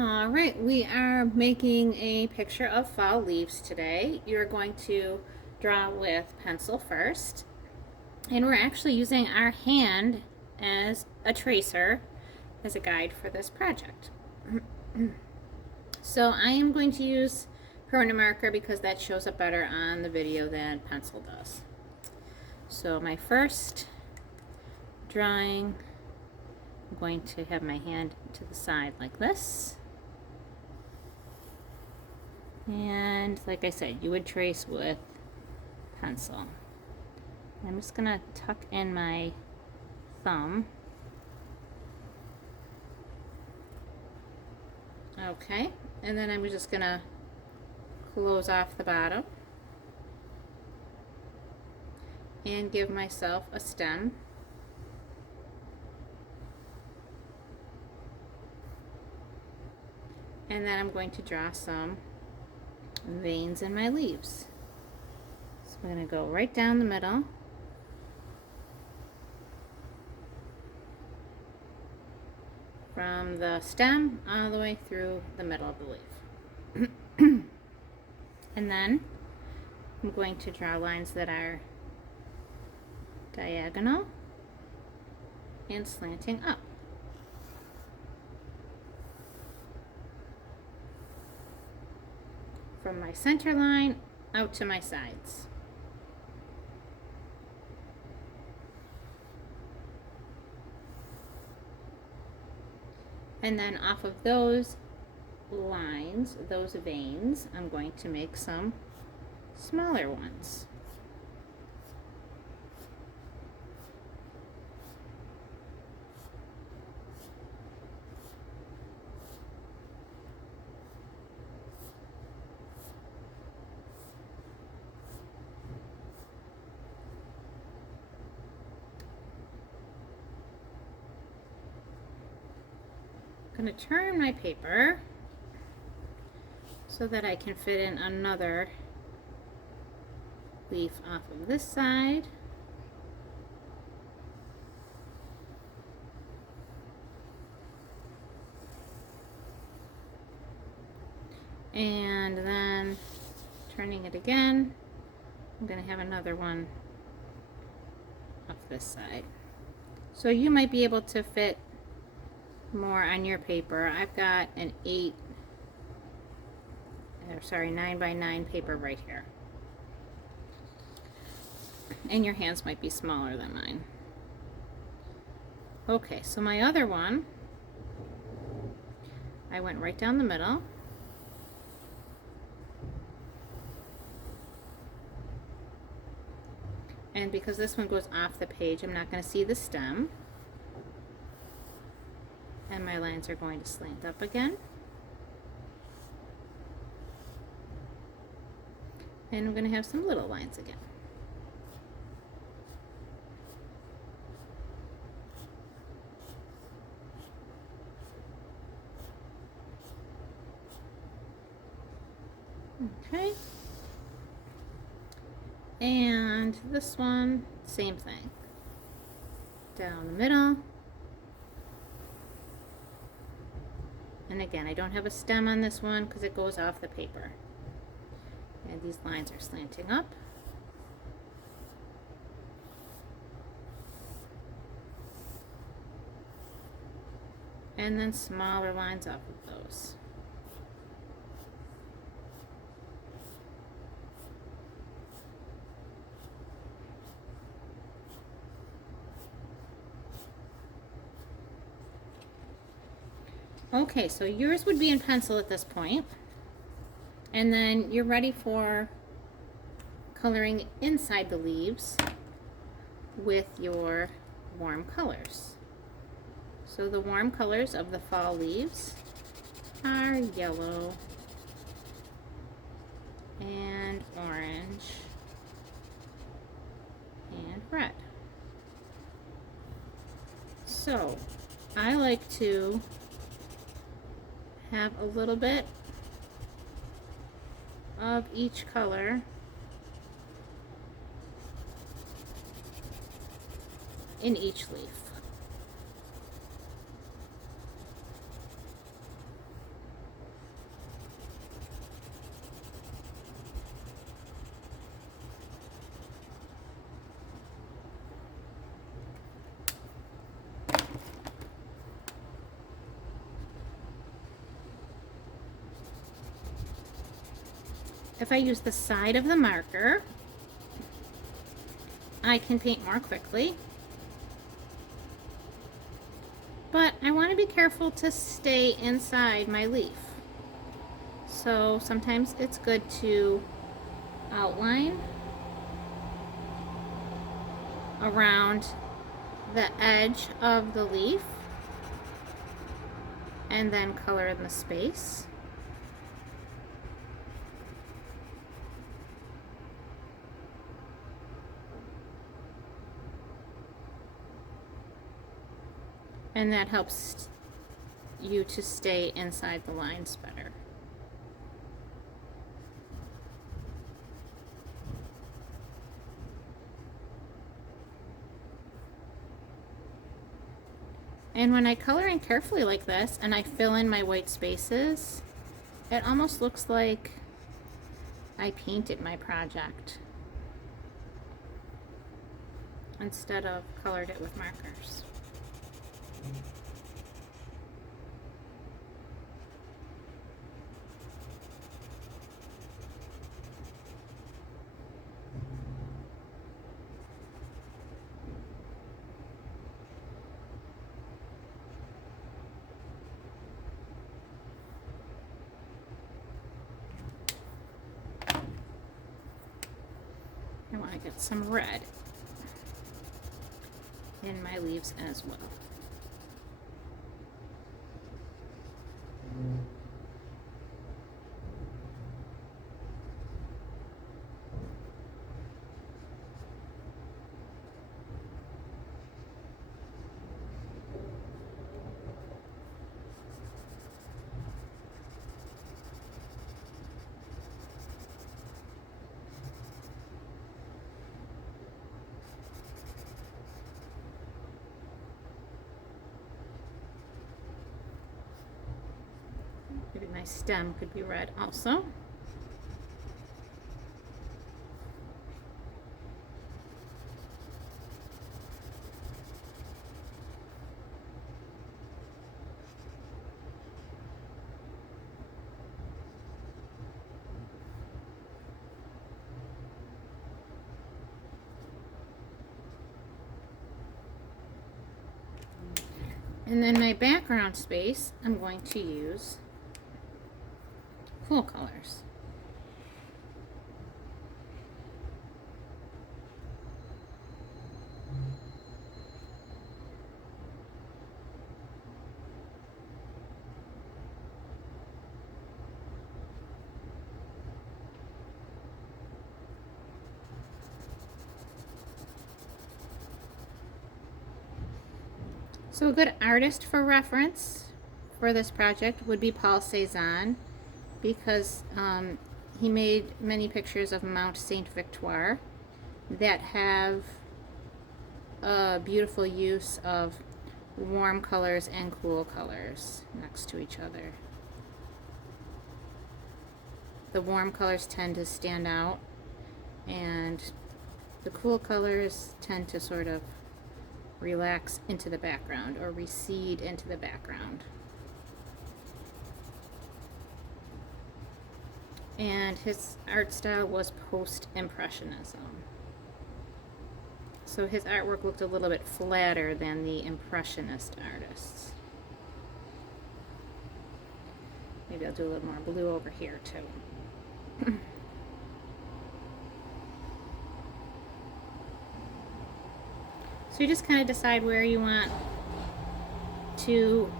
All right, we are making a picture of fall leaves today. You're going to draw with pencil first, and we're actually using our hand as a tracer as a guide for this project. So I am going to use permanent marker because that shows up better on the video than pencil does. So my first drawing, I'm going to have my hand to the side like this. And like I said, you would trace with pencil. I'm just gonna tuck in my thumb. Okay, and then I'm just gonna close off the bottom and give myself a stem. And then I'm going to draw some veins in my leaves. So I'm going to go right down the middle. From the stem all the way through the middle of the leaf. And then I'm going to draw lines that are diagonal and slanting up. From my center line out to my sides. And then off of those lines, those veins, I'm going to make some smaller ones. I'm going to turn my paper so that I can fit in another leaf off of this side. And then turning it again, I'm going to have another one off this side. So you might be able to fit more on your paper. I've got an 9 by 9 paper right here. And your hands might be smaller than mine. Okay, so my other one, I went right down the middle. And because this one goes off the page, I'm not going to see the stem. And my lines are going to slant up again. And I'm going to have some little lines again. Okay. And this one, same thing. Down the middle. And again, I don't have a stem on this one because it goes off the paper. And these lines are slanting up. And then smaller lines off of those. Okay, so yours would be in pencil at this point. And then you're ready for coloring inside the leaves with your warm colors. So the warm colors of the fall leaves are yellow and orange and red. So I like to have a little bit of each color in each leaf. if I use the side of the marker, I can paint more quickly. But I want to be careful to stay inside my leaf. So sometimes it's good to outline around the edge of the leaf and then color in the space. And that helps you to stay inside the lines better. And when I color in carefully like this and I fill in my white spaces, it almost looks like I painted my project instead of colored it with markers. I want to get some red in my leaves as well. Maybe my stem could be red also. And then my background space, I'm going to use cool colors. So a good artist for reference for this project would be Paul Cézanne, because he made many pictures of Mount Saint Victoire that have a beautiful use of warm colors and cool colors next to each other. The warm colors tend to stand out, and the cool colors tend to sort of relax into the background or recede into the background. And his art style was post-impressionism. So his artwork looked a little bit flatter than the impressionist artists. Maybe I'll do a little more blue over here too. So you just kind of decide where you want to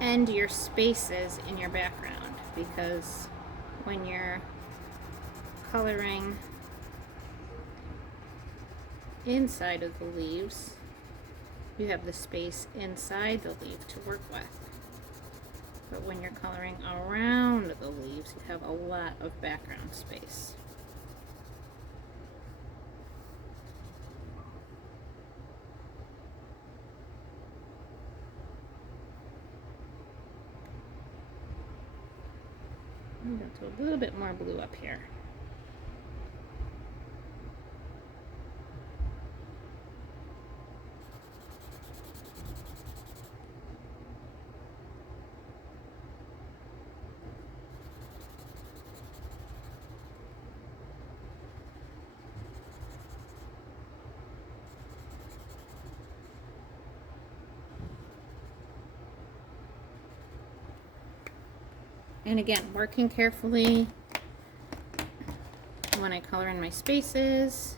end your spaces in your background, because when you're coloring inside of the leaves, you have the space inside the leaf to work with. But when you're coloring around the leaves, you have a lot of background space. I'm going to do a little bit more blue up here. And again, working carefully when I color in my spaces.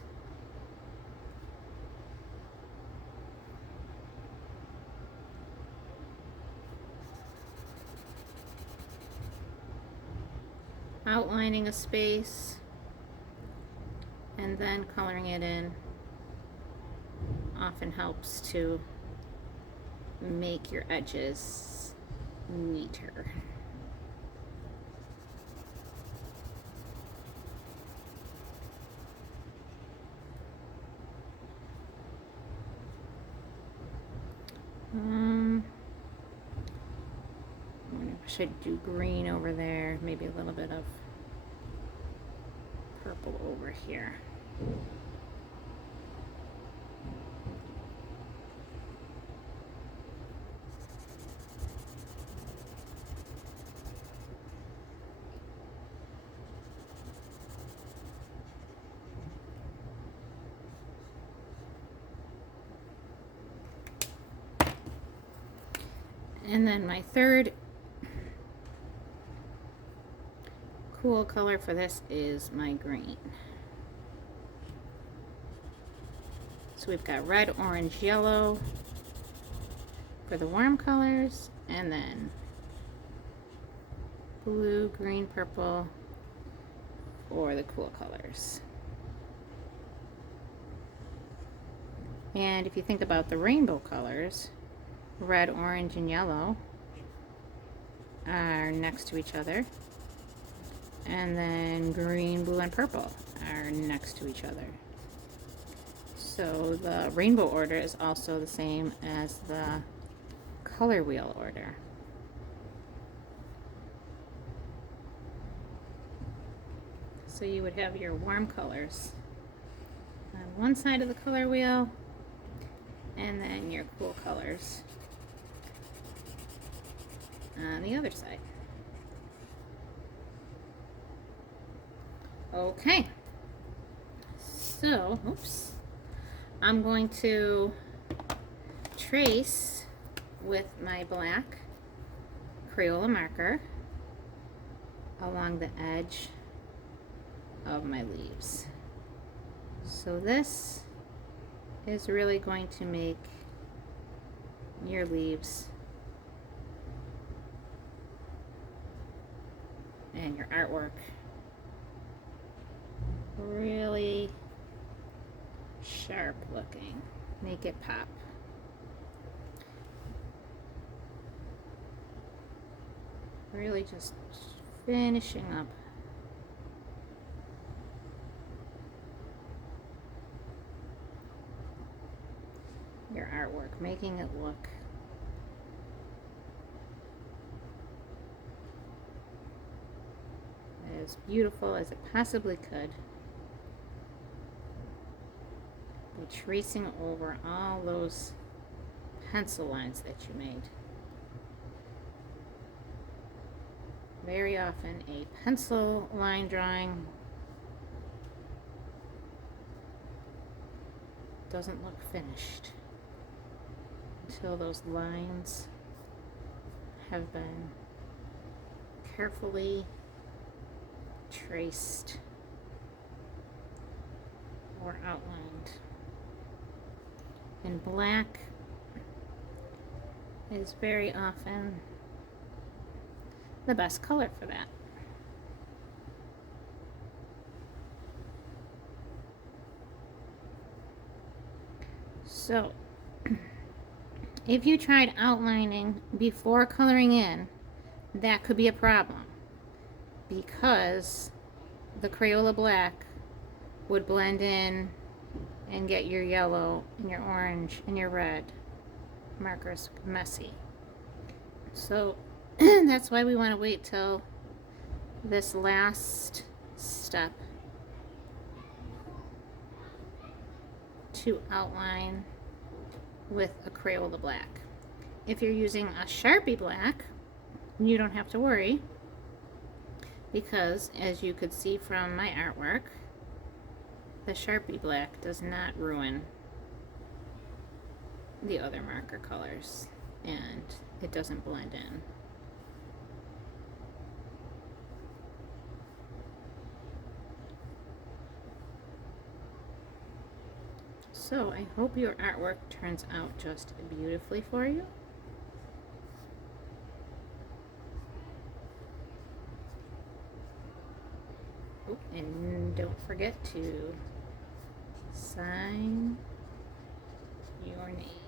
Outlining a space and then coloring it in often helps to make your edges neater. I should do green over there, maybe a little bit of purple over here. And then my third cool color for this is my green. So we've got red, orange, yellow for the warm colors, and then blue, green, purple for the cool colors. And if you think about the rainbow colors, red, orange, and yellow are next to each other. And then green, blue, and purple are next to each other. So the rainbow order is also the same as the color wheel order. So you would have your warm colors on one side of the color wheel, and then your cool colors on the other side. Okay, so, oops, I'm going to trace with my black Crayola marker along the edge of my leaves. So this is really going to make your leaves and your artwork really sharp looking. Make it pop. Really just finishing up your artwork, making it look as beautiful as it possibly could. By tracing over all those pencil lines that you made. Very often a pencil line drawing doesn't look finished until those lines have been carefully traced or outlined. And black is very often the best color for that. So, if you tried outlining before coloring in, that could be a problem because the Crayola black would blend in and get your yellow and your orange and your red markers messy. So that's why we want to wait till this last step to outline with a Crayola black. If you're using a Sharpie black, you don't have to worry because, as you could see from my artwork, the Sharpie black does not ruin the other marker colors and it doesn't blend in. So I hope your artwork turns out just beautifully for you. Oh, and don't forget to sign your name.